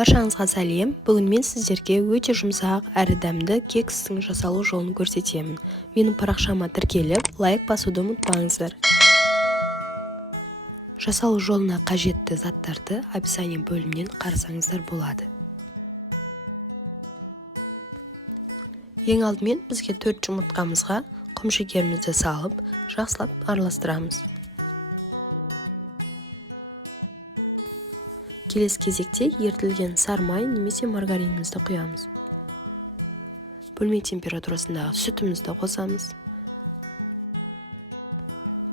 Баршаңызға сәлем. Бүгін мен сіздерге өте жұмсақ әрі дәмді кекстің жасалу жолын көрсетемін. Менің парақшама тіркеліп, лайк басуды ұмытпаңыздар. Жасалу жолына қажетті заттарды описание бөлімінен қарасаңыздар болады. Ең алдымен бізге 4 жұмыртқамызға құмшекерімізді салып, жақсылап араластырамыз. Келесі кезекте ертілген сары май немесе маргаринімізді құямыз. Бөлме температурасындағы сүтімізді қосамыз.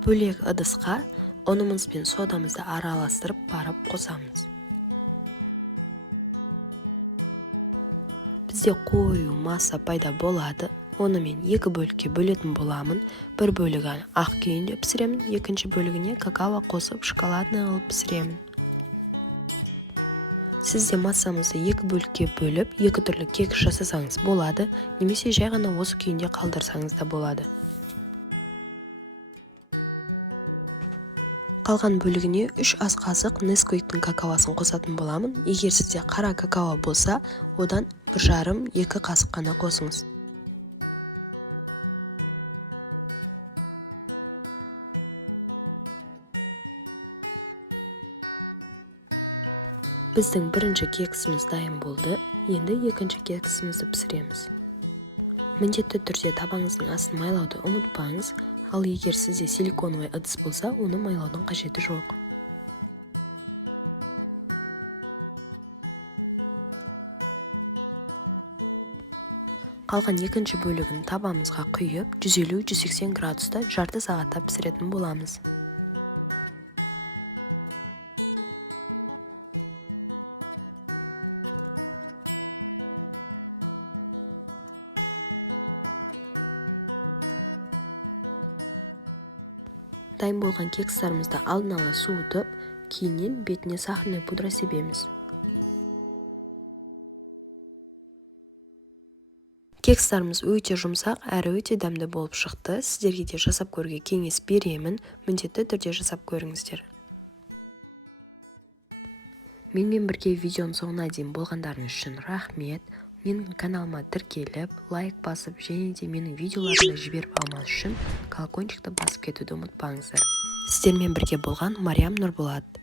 Бөлек ыдысқа ұнымыз бен содамызды араластырып барып қосамыз. Бізде қою масса пайда болады. Оны мен 2 бөлікке бөлетін боламын. Бір бөлігін ақ күйінде пісіремін, екінші бөлігіне какао қосып шоколадный қылып пісіремін. Сізде массамызды 2 бөлікке бөліп, 2 түрлі кекс жасасаңыз болады, немесе жай ғана осы күйінде қалдырсаңыз да болады. Қалған бөлігіне 3 ас қасық Несквиктің какаосын қосатын боламын. Егер сізде қара какао болса, одан 1,5-2 қасық қана қосыңыз. Біздің бірінші кексіміз дайын болды. Енді екінші кексімізді пісіреміз. Міндетті түрде табаңыздың астын майлауды ұмытпаңыз, ал егер сізде силиконовый ыдыс болса, оны майлаудың қажеті жоқ. Қалған екінші бөлігін табамызға құйып, 150-180 градуста жарты сағатта пісіретін боламыз. Дайын болған кекстарымызды алдын ала суытып, кейіннен бетіне сахарный пудра себеміз. Кекстарымыз өте жұмсақ әрі өте дәмді болып шықты. Сіздерге де жасап көруге кеңес беремін. Міндетті түрде жасап көріңіздер. Менімен бірге видеоның соңына дейін болғандарыңыз үшін рахмет. Менің каналыма тіркеліп, лайк басып, және де менің видеоларымды жіберіп алмас үшін колокольчикті басып кетуді ұмытпаңыздар. Сіздермен бірге болған Мариям Нұрболат.